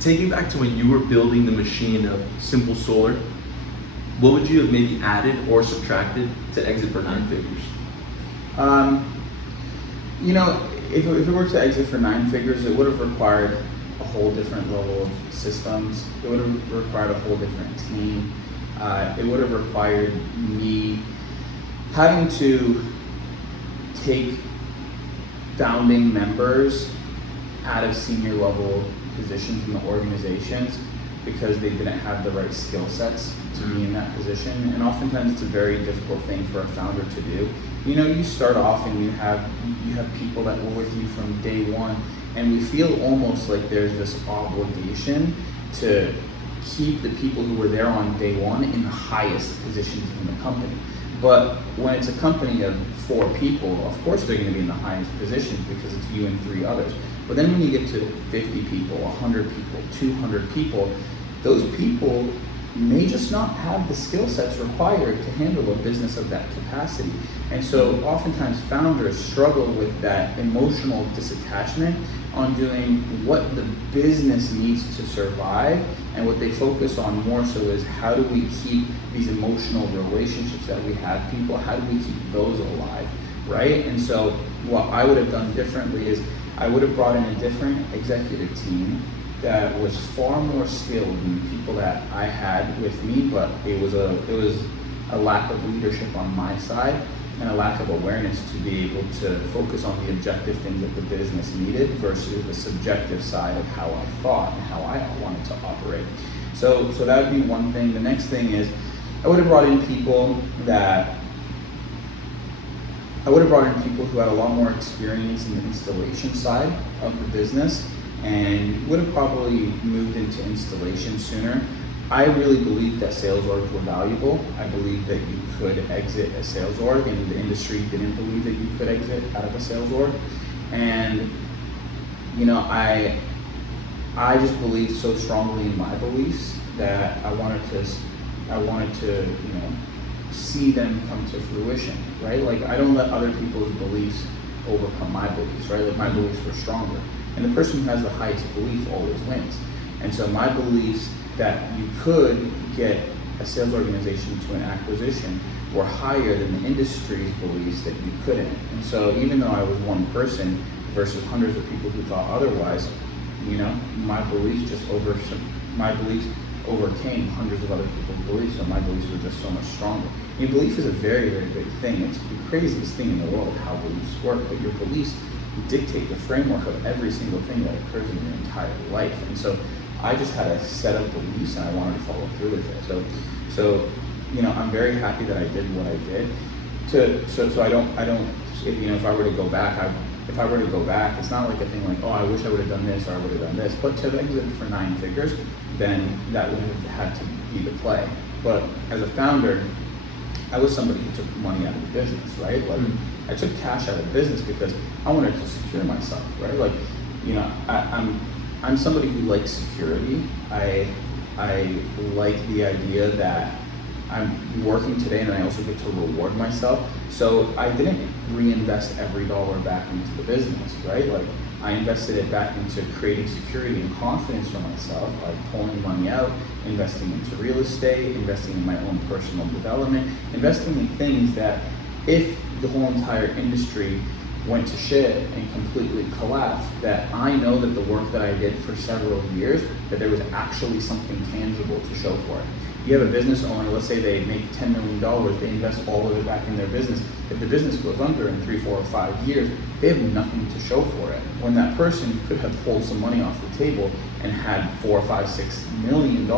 Taking back to when you were building the machine of simple solar, what would you have maybe added or subtracted to exit for 9 figures? You know, if it were to exit for 9 figures, it would have required a whole different level of systems. It would have required a whole different team. It would have required me having to take founding members out of senior level positions in the organizations because they didn't have the right skill sets to be in that position. And oftentimes it's a very difficult thing for a founder to do. You know, you start off and you have people that were with you from day one, and we feel almost like there's this obligation to keep the people who were there on day one in the highest positions in the company. But when it's a company of 4 people, of course they're going to be in the highest positions because it's you and 3 others. But then when you get to 50 people, 100 people, 200 people, those people may just not have the skill sets required to handle a business of that capacity. And so oftentimes founders struggle with that emotional disattachment on doing what the business needs to survive, and what they focus on more so is how do we keep these emotional relationships that we have people, how do we keep those alive, right? And so what I would have done differently is I would have brought in a different executive team that was far more skilled than the people that I had with me, but it was a lack of leadership on my side and a lack of awareness to be able to focus on the objective things that the business needed versus the subjective side of how I thought and how I wanted to operate. So that would be one thing. The next thing is I would have brought in people who had a lot more experience in the installation side of the business, and would have probably moved into installation sooner. I really believed that sales orgs were valuable. I believed that you could exit a sales org, and the industry didn't believe that you could exit out of a sales org. And you know, I just believed so strongly in my beliefs that I wanted to you know, see them come to fruition, right? Like, I don't let other people's beliefs overcome my beliefs, right? Like, my beliefs were stronger. And the person who has the highest belief always wins. And so my beliefs that you could get a sales organization to an acquisition were higher than the industry's beliefs that you couldn't. And so even though I was one person versus hundreds of people who thought otherwise, you know, my beliefs overcame hundreds of other people's beliefs, so my beliefs were just so much stronger. I mean, belief is a very, very big thing. It's the craziest thing in the world, how beliefs work, but your beliefs dictate the framework of every single thing that occurs in your entire life. And so I just had a set of beliefs and I wanted to follow through with it. So you know, I'm very happy that I did what I did. So I don't, you know, if I were to go back, it's not like a thing like, oh, I wish I would have done this or I would have done this. But to exit for 9 figures, then that would have had to be the play. But as a founder, I was somebody who took money out of the business, right? Like, I took cash out of the business because I wanted to secure myself, right? Like, you know, I'm somebody who likes security. I like the idea that I'm working today and I also get to reward myself. So I didn't reinvest every dollar back into the business, right? Like, I invested it back into creating security and confidence for myself by pulling money out, investing into real estate, investing in my own personal development, investing in things that if the whole entire industry went to shit and completely collapsed, that I know that the work that I did for several years, that there was actually something tangible to show for it. You have a business owner, let's say they make $10 million, they invest all of it back in their business. If the business goes under in 3, 4, or 5 years, they have nothing to show for it. When that person could have pulled some money off the table and had $4, 5, $6 million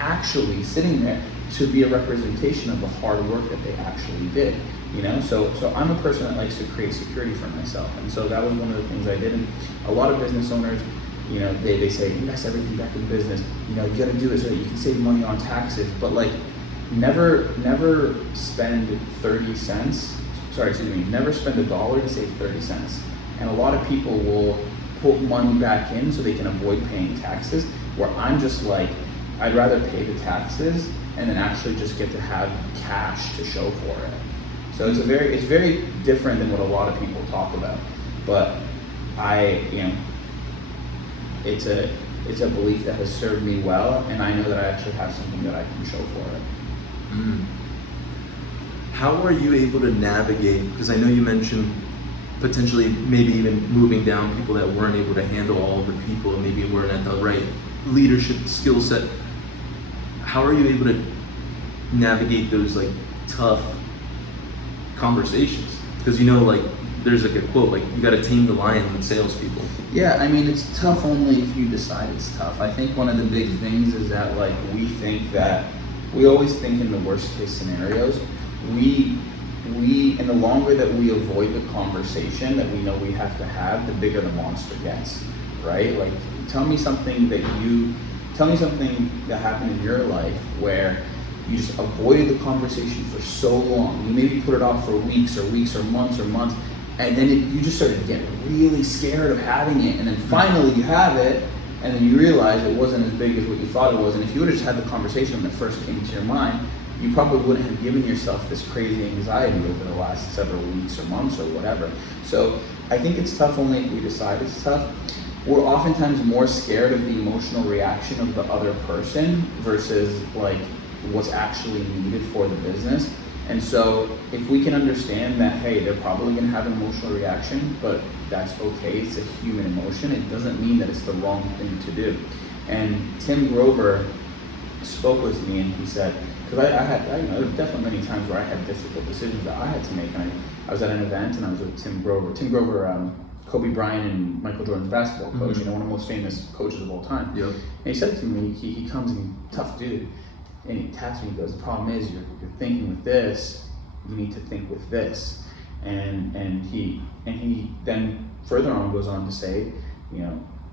actually sitting there to be a representation of the hard work that they actually did. You know, so I'm a person that likes to create security for myself, and so that was one of the things I did. And a lot of business owners, you know, they say invest everything back in business. You know, you got to do it so that you can save money on taxes. But like, never spend 30 cents. Sorry, excuse me. Never spend $1 to save 30 cents. And a lot of people will put money back in so they can avoid paying taxes. Where I'm just like, I'd rather pay the taxes and then actually just get to have cash to show for it. So it's very different than what a lot of people talk about, but it's a belief that has served me well, and I know that I actually have something that I can show for it. Mm. How are you able to navigate, because I know you mentioned potentially maybe even moving down people that weren't able to handle all of the people and maybe weren't at the right leadership skill set. How are you able to navigate those like tough conversations? Because like there's like a quote, like you got to tame the lion with salespeople. Yeah, I mean, it's tough only if you decide it's tough. I think one of the big things is that like we always think in the worst case scenarios. And the longer that we avoid the conversation that we know we have to have, the bigger the monster gets, right? Like, tell me something that happened in your life where you just avoided the conversation for so long. You maybe put it off for weeks or months, and then you just started to get really scared of having it, and then finally you have it, and then you realize it wasn't as big as what you thought it was. And if you would have just had the conversation when it first came to your mind, you probably wouldn't have given yourself this crazy anxiety over the last several weeks or months or whatever. So I think it's tough only if we decide it's tough. We're oftentimes more scared of the emotional reaction of the other person versus like what's actually needed for the business. And so if we can understand that, hey, they're probably gonna have an emotional reaction, but that's okay, it's a human emotion, it doesn't mean that it's the wrong thing to do. And Tim Grover spoke with me and he said, because there were definitely many times where I had difficult decisions that I had to make. And I was at an event and I was with Tim Grover. Tim Grover, Kobe Bryant and Michael Jordan's basketball coach, one of the most famous coaches of all time. Yep. And he said to me, he comes and he's a tough dude, and he taps me, he goes, the problem is you're thinking with this, you need to think with this. And he then further on goes on to say,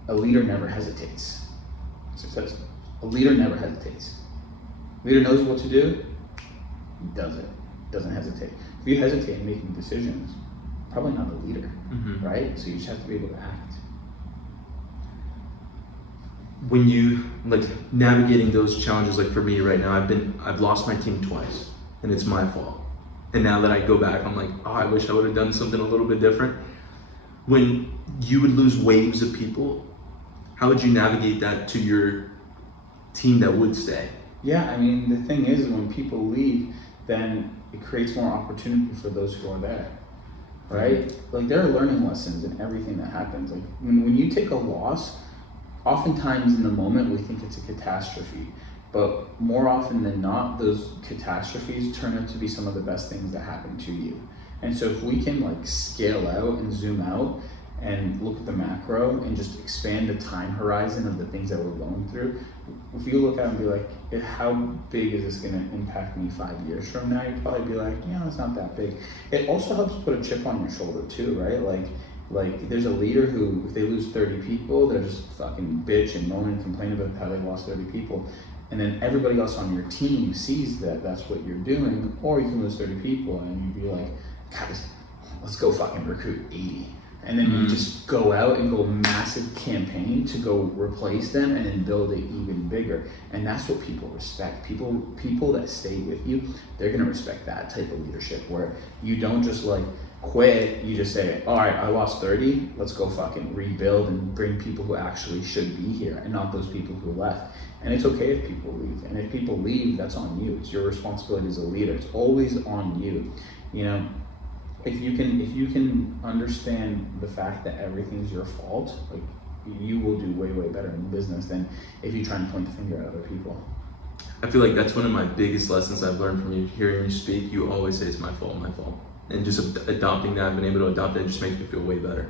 a leader never hesitates. So it says, a leader never hesitates. Leader knows what to do, he does it, doesn't hesitate. If you hesitate in making decisions, probably not a leader, right? So you just have to be able to act. When you like navigating those challenges, like for me right now, I've lost my team twice, and it's my fault. And now that I go back, I'm like, oh, I wish I would have done something a little bit different. When you would lose waves of people, how would you navigate that to your team that would stay? Yeah, I mean, the thing is, when people leave, then it creates more opportunity for those who are there, right? Like, there are learning lessons in everything that happens. Like, when you take a loss, oftentimes in the moment we think it's a catastrophe, but more often than not, those catastrophes turn out to be some of the best things that happen to you. And so if we can like scale out and zoom out and look at the macro and just expand the time horizon of the things that we're going through, if you look at it and be like, how big is this gonna impact me 5 years from now? You'd probably be like, yeah, it's not that big. It also helps put a chip on your shoulder too, right? Like there's a leader who, if they lose 30 people, they're just fucking bitch and moan and complain about how they lost 30 people. And then everybody else on your team sees that that's what you're doing, or you can lose 30 people and you'd be like, guys, let's go fucking recruit 80. And then you just go out and go massive campaign to go replace them and then build it even bigger. And that's what people respect. People that stay with you, they're gonna respect that type of leadership where you don't just like quit, you just say, all right, I lost 30, let's go fucking rebuild and bring people who actually should be here and not those people who left. And it's okay if people leave. And if people leave, that's on you. It's your responsibility as a leader. It's always on you. If you can understand the fact that everything's your fault, like you will do way, way better in business than if you try and point the finger at other people. I feel like that's one of my biggest lessons I've learned from you. Hearing you speak, you always say it's my fault. And just adopting that, being able to adopt it, just makes me feel way better.